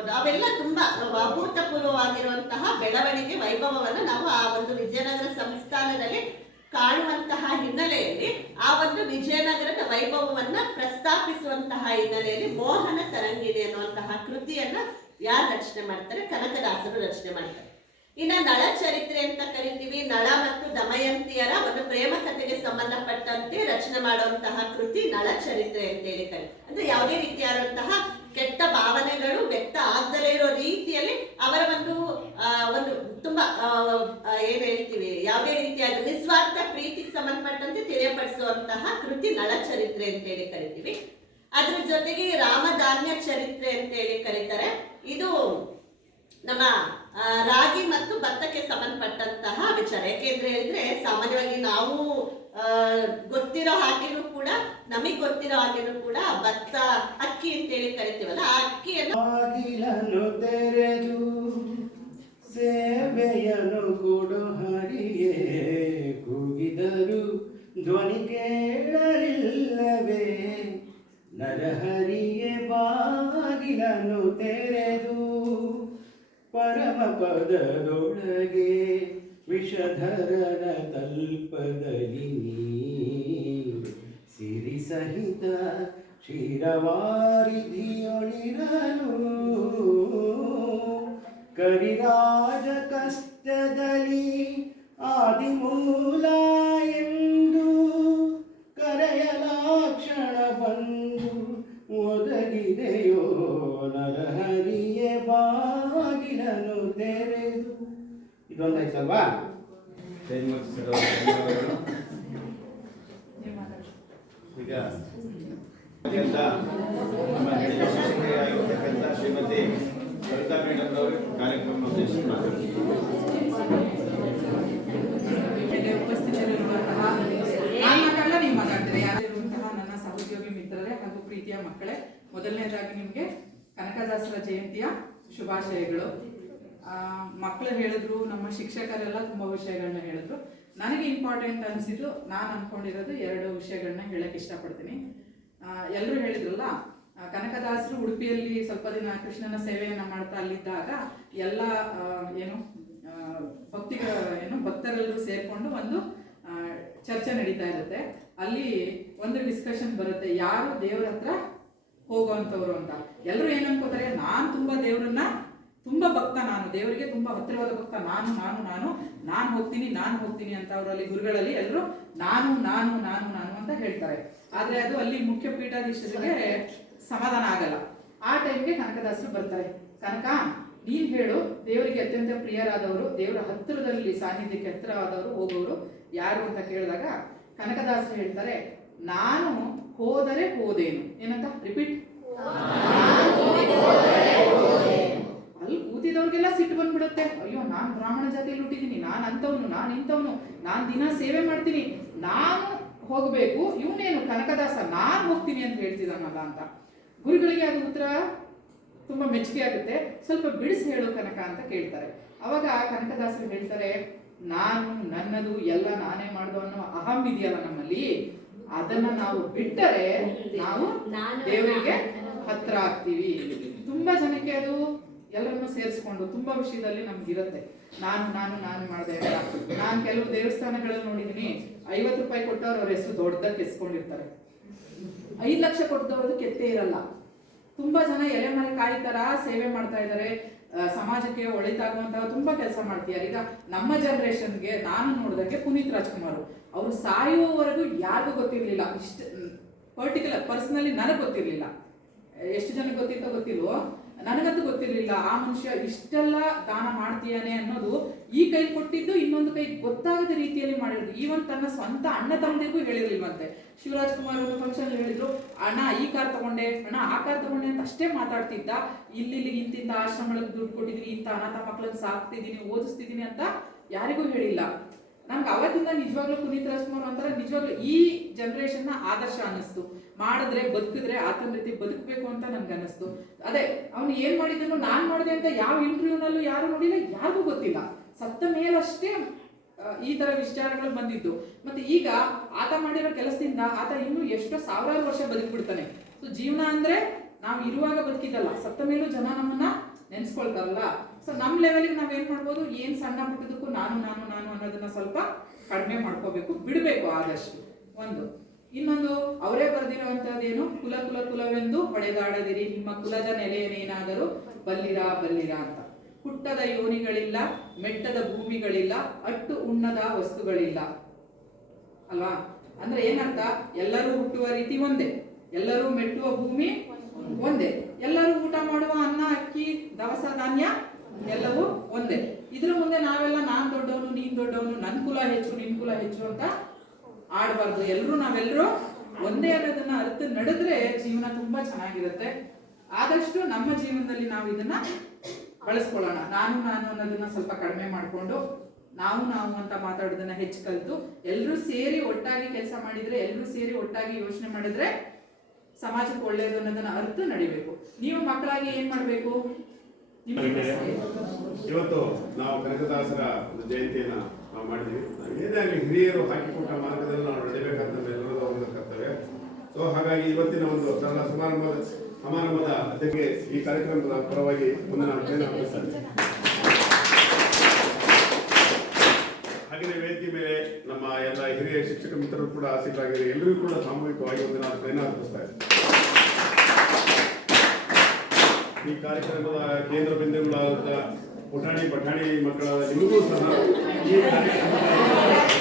ಇರ್ಬೋದು, ಅವೆಲ್ಲ ತುಂಬಾ ಅಭೂತಪೂರ್ವವಾಗಿರುವಂತಹ ಬೆಳವಣಿಗೆ ವೈಭವವನ್ನು ನಾವು ಆ ಒಂದು ವಿಜಯನಗರ ಸಂಸ್ಥಾನದಲ್ಲಿ ಕಾಣುವಂತಹ ಹಿನ್ನೆಲೆಯಲ್ಲಿ ಆ ಒಂದು ವಿಜಯನಗರದ ವೈಭವವನ್ನ ಪ್ರಸ್ತಾಪಿಸುವಂತಹ ಹಿನ್ನೆಲೆಯಲ್ಲಿ ಮೋಹನ ತರಂಗಿಣಿ ಅನ್ನುವಂತಹ ಕೃತಿಯನ್ನ ಯಾರು ರಚನೆ ಮಾಡ್ತಾರೆ? ಕನಕದಾಸರು ರಚನೆ ಮಾಡ್ತಾರೆ. ಇನ್ನ ನಳ ಚರಿತ್ರೆ ಅಂತ ಕರಿತೀವಿ. ನಳ ಮತ್ತು ದಮಯಂತಿಯರ ಒಂದು ಪ್ರೇಮ ಕಥೆಗೆ ಸಂಬಂಧಪಟ್ಟಂತೆ ರಚನೆ ಮಾಡುವಂತಹ ಕೃತಿ ನಳ ಚರಿತ್ರೆ ಅಂತ ಹೇಳಿ ಅಂದ್ರೆ ಯಾವುದೇ ರೀತಿಯಾದಂತಹ ಕೆಟ್ಟ ಭಾವನೆಗಳು ವ್ಯಕ್ತ ಆಗದಲೇ ಇರೋ ರೀತಿಯಲ್ಲಿ ಅವರ ಒಂದು ತುಂಬಾ ಏನ್ ಹೇಳ್ತೀವಿ, ಯಾವುದೇ ರೀತಿಯಾದ ನಿಸ್ವಾರ್ಥ ಪ್ರೀತಿಗೆ ಸಂಬಂಧಪಟ್ಟಂತೆ ತಿಳಿಯಪಡಿಸುವಂತಹ ಕೃತಿ ನಳ ಚರಿತ್ರೆ ಅಂತ ಹೇಳಿ ಕರಿತೀವಿ. ಅದ್ರ ಜೊತೆಗೆ ರಾಮಧಾನ್ಯ ಚರಿತ್ರೆ ಅಂತ ಹೇಳಿ ಕರೀತಾರೆ. ಇದು ನಮ್ಮ ರಾಗಿ ಮತ್ತು ಭತ್ತಕ್ಕೆ ಸಂಬಂಧಪಟ್ಟಂತಹ ವಿಚಾರ. ಯಾಕೆಂದ್ರೆ ಹೇಳಿದ್ರೆ ಸಾಮಾನ್ಯವಾಗಿ ನಾವು ಗೊತ್ತಿರೋ ಹಾಗೇನೂ ಕೂಡ, ನಮಗೆ ಗೊತ್ತಿರೋ ಹಾಗೇನೂ ಕೂಡ ಭತ್ತ ಅಕ್ಕಿ ಅಂತ ಹೇಳಿ ಕರಿತೀವಲ್ಲ, ಆ ಅಕ್ಕಿಯನ್ನು ತೆರೆದು ಸೇವೆಯನ್ನು ಕೊಡು ಹರಿಯೇ ಕೂಗಿದರು ಧ್ವನಿ ಕೇಳಲಿಲ್ಲವೇ, ನರಹರಿಯೇ ಬಾಗಿಲನ್ನು ತೆರೆದು ಪರಮ ಪದದೊಳಗೆ ವಿಷಧರನ ತಲ್ಪದಲ್ಲಿ ಸಿರಿ ಸಹಿತ ಕ್ಷೀರವಾರಿಧಿಯೊಳಿರಲು ಕರಿರಾಜ ಕಷ್ಟದಲ್ಲಿ ಆದಿಮೂಲ ಎಂದು ಕರೆಯಲಾಕ್ಷಣ ಬಂದು ಒದಗಿದೆಯೋ ನರಹರಿಯೇ ಬಾಗಿಲನ್ನು ತೆರೆದು. ಇದೊಂದಾಯ್ತಲ್ವಾ? ಈಗ ನಮ್ಮ ಹಿರಿಯ ಶಿಕ್ಷಕಿಯಾಗಿರ್ತಕ್ಕಂಥ ಶ್ರೀಮತಿ ಸವಿತಾ ಮೇಡಮ್ ಅವರು ಕಾರ್ಯಕ್ರಮ ಉದ್ದೇಶಿಸಿ ಮಾತಾಡ್ತಿರುವಂತಹ ನನ್ನ ಸಹೋದ್ಯೋಗಿ ಮಿತ್ರರೇ ಹಾಗೂ ಪ್ರೀತಿಯ ಮಕ್ಕಳೇ, ಮೊದಲನೇದಾಗಿ ನಿಮಗೆ ಕನಕದಾಸರ ಜಯಂತಿಯ ಶುಭಾಶಯಗಳು. ಮಕ್ಕಳು ಹೇಳಿದ್ರು, ನಮ್ಮ ಶಿಕ್ಷಕರೆಲ್ಲ ತುಂಬ ವಿಷಯಗಳನ್ನ ಹೇಳಿದ್ರು. ನನಗೆ ಇಂಪಾರ್ಟೆಂಟ್ ಅನಿಸಿದ್ದು, ನಾನು ಅಂದ್ಕೊಂಡಿರೋದು 2 ವಿಷಯಗಳನ್ನ ಹೇಳಕ್ಕೆ ಇಷ್ಟಪಡ್ತೀನಿ. ಎಲ್ಲರೂ ಹೇಳಿದ್ರಲ್ಲ, ಕನಕದಾಸರು ಉಡುಪಿಯಲ್ಲಿ ಸ್ವಲ್ಪ ದಿನ ಕೃಷ್ಣನ ಸೇವೆಯನ್ನು ಮಾಡ್ತಾ ಅಲ್ಲಿದ್ದಾಗ ಎಲ್ಲ ಭಕ್ತರೆಲ್ಲರೂ ಸೇರಿಕೊಂಡು ಒಂದು ಚರ್ಚೆ ನಡೀತಾ ಇರುತ್ತೆ. ಅಲ್ಲಿ ಒಂದು ಡಿಸ್ಕಷನ್ ಬರುತ್ತೆ, ಯಾರು ದೇವ್ರ ಹತ್ರ ಹೋಗುವಂಥವ್ರು ಅಂತ. ಎಲ್ಲರೂ ಏನು ಅನ್ಕೋತಾರೆ, ನಾನು ತುಂಬ ದೇವ್ರನ್ನ ತುಂಬ ಭಕ್ತ, ನಾನು ದೇವರಿಗೆ ತುಂಬ ಹತ್ತಿರವಾದ ಭಕ್ತ, ನಾನು ಹೋಗ್ತೀನಿ ಅಂತ ಅವರಲ್ಲಿ ಗುರುಗಳಲ್ಲಿ ಎಲ್ಲರೂ ನಾನು ಅಂತ ಹೇಳ್ತಾರೆ. ಆದರೆ ಅದು ಅಲ್ಲಿ ಮುಖ್ಯ ಪೀಠಾಧೀಶರಿಗೆ ಸಮಾಧಾನ ಆಗಲ್ಲ. ಆ ಟೈಮ್ಗೆ ಕನಕದಾಸರು ಬರ್ತಾರೆ. ಕನಕ, ನೀನು ಹೇಳು, ದೇವರಿಗೆ ಅತ್ಯಂತ ಪ್ರಿಯರಾದವರು, ದೇವರ ಹತ್ತಿರದಲ್ಲಿ ಸಾನ್ನಿಧ್ಯಕ್ಕೆ ಹತ್ತಿರವಾದವರು ಹೋಗೋರು ಯಾರು ಅಂತ ಕೇಳಿದಾಗ ಕನಕದಾಸರು ಹೇಳ್ತಾರೆ, ನಾನು ಹೋದರೆ ಹೋದೇನು. ಏನಂತ ರಿಪೀಟ್? ಅಲ್ಲಿ ಕೂತಿದವ್ರಿಗೆಲ್ಲ ಸಿಟ್ಟು ಬಂದ್ಬಿಡುತ್ತೆ. ಅಯ್ಯೋ, ನಾನು ಬ್ರಾಹ್ಮಣ ಜಾತಿಯಲ್ಲಿ ಹುಟ್ಟಿದ್ದೀನಿ, ನಾನು ಅಂಥವನು, ನಾನು ಇಂಥವನು, ನಾನು ದಿನ ಸೇವೆ ಮಾಡ್ತೀನಿ, ನಾನು ಹೋಗಬೇಕು, ಇವನೇನು ಕನಕದಾಸ ನಾನು ಹೋಗ್ತೀನಿ ಅಂತ ಹೇಳ್ತಿದ್ದಾನಲ್ಲ ಅಂತ. ಗುರುಗಳಿಗೆ ಅದು ಉತ್ತರ ತುಂಬ ಮೆಚ್ಚುಗೆ ಆಗುತ್ತೆ. ಸ್ವಲ್ಪ ಬಿಡಿಸಿ ಹೇಳು ಕನಕ ಅಂತ ಕೇಳ್ತಾರೆ. ಅವಾಗ ಕನಕದಾಸರು ಹೇಳ್ತಾರೆ, ನಾನು ನನ್ನದು ಎಲ್ಲ ನಾನೇ ಮಾಡ್ದು ಅನ್ನೋ ಅಹಂ ಇದೆಯಲ್ಲ ನಮ್ಮಲ್ಲಿ, ಅದನ್ನ ನಾವು ಬಿಟ್ಟರೆ ನಾವು ದೇವರಿಗೆ ಹತ್ರ ಆಗ್ತೀವಿ. ತುಂಬಾ ಜನಕ್ಕೆ ಅದು ಎಲ್ಲರನ್ನು ಸೇರಿಸ್ಕೊಂಡು ತುಂಬಾ ವಿಷಯದಲ್ಲಿ ನಮ್ಗಿರುತ್ತೆ, ನಾನು ಮಾಡಿದೆ ಅಂತ. ನಾನು ಕೆಲವು ದೇವಸ್ಥಾನಗಳಲ್ಲಿ ನೋಡಿದೀನಿ, 50 ರೂಪಾಯಿ ಕೊಟ್ಟವ್ರು ಅವ್ರ ಹೆಸರು ದೊಡ್ಡದಾಗಿ ಕೆಸ್ಕೊಂಡಿರ್ತಾರೆ. 5 ಲಕ್ಷ ಕೊಟ್ಟದವ್ರದ್ದು ಕೆತ್ತೇ ಇರಲ್ಲ. ತುಂಬಾ ಜನ ಎಲೆ ಮನೆ ಕಾಯಿ ತರ ಸೇವೆ ಮಾಡ್ತಾ ಇದ್ದಾರೆ, ಸಮಾಜಕ್ಕೆ ಒಳಿತಾಗುವಂತಹ ತುಂಬಾ ಕೆಲಸ ಮಾಡ್ತಿದ್ದಾರೆ. ಈಗ ನಮ್ಮ ಜನರೇಷನ್ಗೆ ನಾನು ನೋಡಿದಂಗೆ ಪುನೀತ್ ರಾಜ್ಕುಮಾರ್ ಅವರು ಸಾಯುವವರೆಗೂ ಯಾರಿಗೂ ಗೊತ್ತಿರ್ಲಿಲ್ಲ, ಇಷ್ಟ ಪರ್ಸನಲಿ ನನಗೆ ಗೊತ್ತಿರ್ಲಿಲ್ಲ. ಎಷ್ಟು ಜನಕ್ಕೆ ಗೊತ್ತಿತ್ತೋ ಗೊತ್ತಿಲ್ವೋ, ನನಗಂತೂ ಗೊತ್ತಿರ್ಲಿಲ್ಲ. ಆ ಮನುಷ್ಯ ಇಷ್ಟೆಲ್ಲ ದಾನ ಮಾಡ್ತೀಯಾನೆ ಅನ್ನೋದು ಈ ಕೈ ಕೊಟ್ಟಿದ್ದು ಇನ್ನೊಂದು ಕೈ ಗೊತ್ತಾಗದ ರೀತಿಯಲ್ಲಿ ಮಾಡಿರೋದು. ಈವನ್ ತನ್ನ ಸ್ವಂತ ಅಣ್ಣ ತಮ್ಮದಿಗೂ ಹೇಳಿರ್ಲಿಲ್ವಂತೆ. ಶಿವರಾಜ್ ಕುಮಾರ್ ಅವರು ಫಂಕ್ಷನ್ ಹೇಳಿದ್ರು, ಅಣ್ಣ ಈ ಕಾರ್ ತಗೊಂಡೆ, ಅಣ್ಣ ಆ ಕಾರ್ ತಗೊಂಡೆ ಅಂತ ಅಷ್ಟೇ ಮಾತಾಡ್ತಿದ್ದ. ಇಲ್ಲಿ ಇಂತಿಂತ ಆಶ್ರಮಗಳಿಗೆ ದುಡ್ಡು ಕೊಟ್ಟಿದ್ದೀನಿ, ಇಂಥ ಅನಾಥ ಮಕ್ಕಳನ್ನ ಸಾಕ್ತಿದ್ದೀನಿ, ಓದಿಸ್ತಿದ್ದೀನಿ ಅಂತ ಯಾರಿಗೂ ಹೇಳಿಲ್ಲ. ನಮ್ಗೆ ಅವತ್ತಿಂದ ನಿಜವಾಗ್ಲೂ ಪುನೀತ್ ರಾಜ್ಕುಮಾರ್ ಒಂಥರ ನಿಜವಾಗ್ಲೂ ಈ ಜನರೇಷನ್ ನ ಆದರ್ಶ ಅನ್ನಿಸ್ತು. ಮಾಡಿದ್ರೆ ಬದುಕಿದ್ರೆ ಆತನ ರೀತಿ ಬದುಕಬೇಕು ಅಂತ ನನ್ಗೆ ಅನ್ನಿಸ್ತು. ಅದೇ ಅವನು ಏನ್ ಮಾಡಿದನು, ನಾನ್ ಮಾಡಿದೆ ಅಂತ ಯಾವ ಇಂಟರ್ವ್ಯೂನಲ್ಲೂ ಯಾರು ನೋಡಿಲ್ಲ, ಯಾರಿಗೂ ಗೊತ್ತಿಲ್ಲ. ಸತ್ತ ಮೇಲಷ್ಟೇ ಈ ತರ ವಿಚಾರಗಳು ಬಂದಿದ್ದು. ಮತ್ತೆ ಈಗ ಆತ ಮಾಡಿರೋ ಕೆಲಸದಿಂದ ಆತ ಇನ್ನೂ ಎಷ್ಟೋ ಸಾವಿರಾರು ವರ್ಷ ಬದುಕ್ಬಿಡ್ತಾನೆ. ಸೊ ಜೀವನ ಅಂದ್ರೆ ನಾವು ಇರುವಾಗ ಬದುಕಿದ್ದಲ್ಲ, ಸತ್ತ ಮೇಲೂ ಜನ ನಮ್ಮನ್ನ ನೆನ್ಸ್ಕೊಳ್ತಾರಲ್ಲ. ಸೊ ನಮ್ಮ ಲೆವೆಲ್ಗೆ ನಾವೇನ್ ಮಾಡ್ಬೋದು, ಏನ್ ಸಣ್ಣ ಪುಟ್ಟದಕ್ಕೂ ನಾನು ನಾನು ನಾನು ಅನ್ನೋದನ್ನ ಸ್ವಲ್ಪ ಕಡಿಮೆ ಮಾಡ್ಕೋಬೇಕು, ಬಿಡಬೇಕು ಆದಷ್ಟು. ಒಂದು ಇನ್ನೊಂದು ಅವರೇ ಬರೆದಿರುವಂತಹದ್ದೇನು, ಕುಲ ಕುಲ ಕುಲವೆಂದು ಹೊಡೆದಾಡದಿರಿ, ನಿಮ್ಮ ಕುಲದ ನೆಲೆಯನ್ನೇನಾದರೂ ಬಲ್ಲಿರ ಬಲ್ಲಿರ ಅಂತ. ಹುಟ್ಟದ ಯೋನಿಗಳಿಲ್ಲ, ಮೆಟ್ಟದ ಭೂಮಿಗಳಿಲ್ಲ, ಅಟ್ಟು ಉಣ್ಣದ ವಸ್ತುಗಳಿಲ್ಲ ಅಲ್ವಾ. ಅಂದ್ರೆ ಏನರ್ಥ, ಎಲ್ಲರೂ ಹುಟ್ಟುವ ರೀತಿ ಒಂದೇ, ಎಲ್ಲರೂ ಮೆಟ್ಟುವ ಭೂಮಿ ಒಂದೇ, ಎಲ್ಲರೂ ಊಟ ಮಾಡುವ ಅನ್ನ ಅಕ್ಕಿ ದವಸ ಧಾನ್ಯ ಎಲ್ಲವೂ ಒಂದೇ. ಇದ್ರ ಮುಂದೆ ನಾವೆಲ್ಲ ನಾನ್ ದೊಡ್ಡವನು ನೀನ್ ದೊಡ್ಡವನು, ನನ್ ಕುಲ ಹೆಚ್ಚು ನಿನ್ ಕುಲ ಹೆಚ್ಚು ಅಂತ ಆಡಬಾರ್ದು. ನಾವೆಲ್ಲರೂ ಒಂದೇ ಅನ್ನೋದನ್ನ ಅರ್ಥ ನಡೆದ್ರೆ ಜೀವನ ತುಂಬಾ ಚೆನ್ನಾಗಿರುತ್ತೆ. ಆದಷ್ಟು ನಮ್ಮ ಜೀವನದಲ್ಲಿ ನಾವು ಇದನ್ನ ಬಳಸ್ಕೊಳ್ಳೋಣ. ನಾನು ಅನ್ನೋದನ್ನ ಸ್ವಲ್ಪ ಕಡಿಮೆ ಮಾಡಿಕೊಂಡು ನಾವು ಅಂತ ಮಾತಾಡೋದನ್ನ ಹೆಚ್ಚು ಕಲಿತು ಎಲ್ಲರೂ ಸೇರಿ ಒಟ್ಟಾಗಿ ಕೆಲಸ ಮಾಡಿದ್ರೆ, ಎಲ್ಲರೂ ಸೇರಿ ಒಟ್ಟಾಗಿ ಯೋಚನೆ ಮಾಡಿದ್ರೆ ಸಮಾಜಕ್ಕೆ ಒಳ್ಳೆಯದು ಅನ್ನೋದನ್ನ ಅರ್ಥ ನಡಿಬೇಕು. ನೀವು ಮಕ್ಕಳಾಗಿ ಏನ್ ಮಾಡ್ಬೇಕು, ಇವತ್ತು ನಾವು ಕನಕದಾಸರ ಒಂದು ಜಯಂತಿಯನ್ನ ನಾವು ಮಾಡಿದ್ವಿ. ಏನಾಗಲಿ ಹಿರಿಯರು ಹಾಕಿಕೊಟ್ಟ ಮಾರ್ಗದಲ್ಲಿ ನಾವು ನಡಿಬೇಕಂತ ಎಲ್ಲರೂ ಒಂದು ಕರ್ತವ್ಯ. ಸೊ ಹಾಗಾಗಿ ಇವತ್ತಿನ ಒಂದು ಸರಳ ಸಮಾರಂಭದ ಅದಕ್ಕೆ ಈ ಕಾರ್ಯಕ್ರಮದ ಪರವಾಗಿ ಮುಂದೆ ನಾವು ಅರ್ಪಿಸ್ತಾರೆ. ಹಾಗೆಯೇ ವೇದಿಕೆ ಮೇಲೆ ನಮ್ಮ ಎಲ್ಲ ಹಿರಿಯ ಶಿಕ್ಷಕ ಮಿತ್ರರು ಕೂಡ ಆಸಕ್ತರಾಗಿದ್ದಾರೆ. ಎಲ್ಲರಿಗೂ ಕೂಡ ಸಾಮೂಹಿಕವಾಗಿ ಒಂದು ನಾವು ಪ್ರೇರಣೆ ಅರ್ಪಿಸ್ತಾ ಇದ್ದೀವಿ. ಈ ಕಾರ್ಯಕ್ರಮದ ಕೇಂದ್ರ ಬಿಂದುಗಳಾದ ಪುಟಾಣಿ ಪಠಾಣಿ ಮಕ್ಕಳ ನಿಮಗೂ ಸಹ ಈ ಕಾರ್ಯಕ್ರಮದ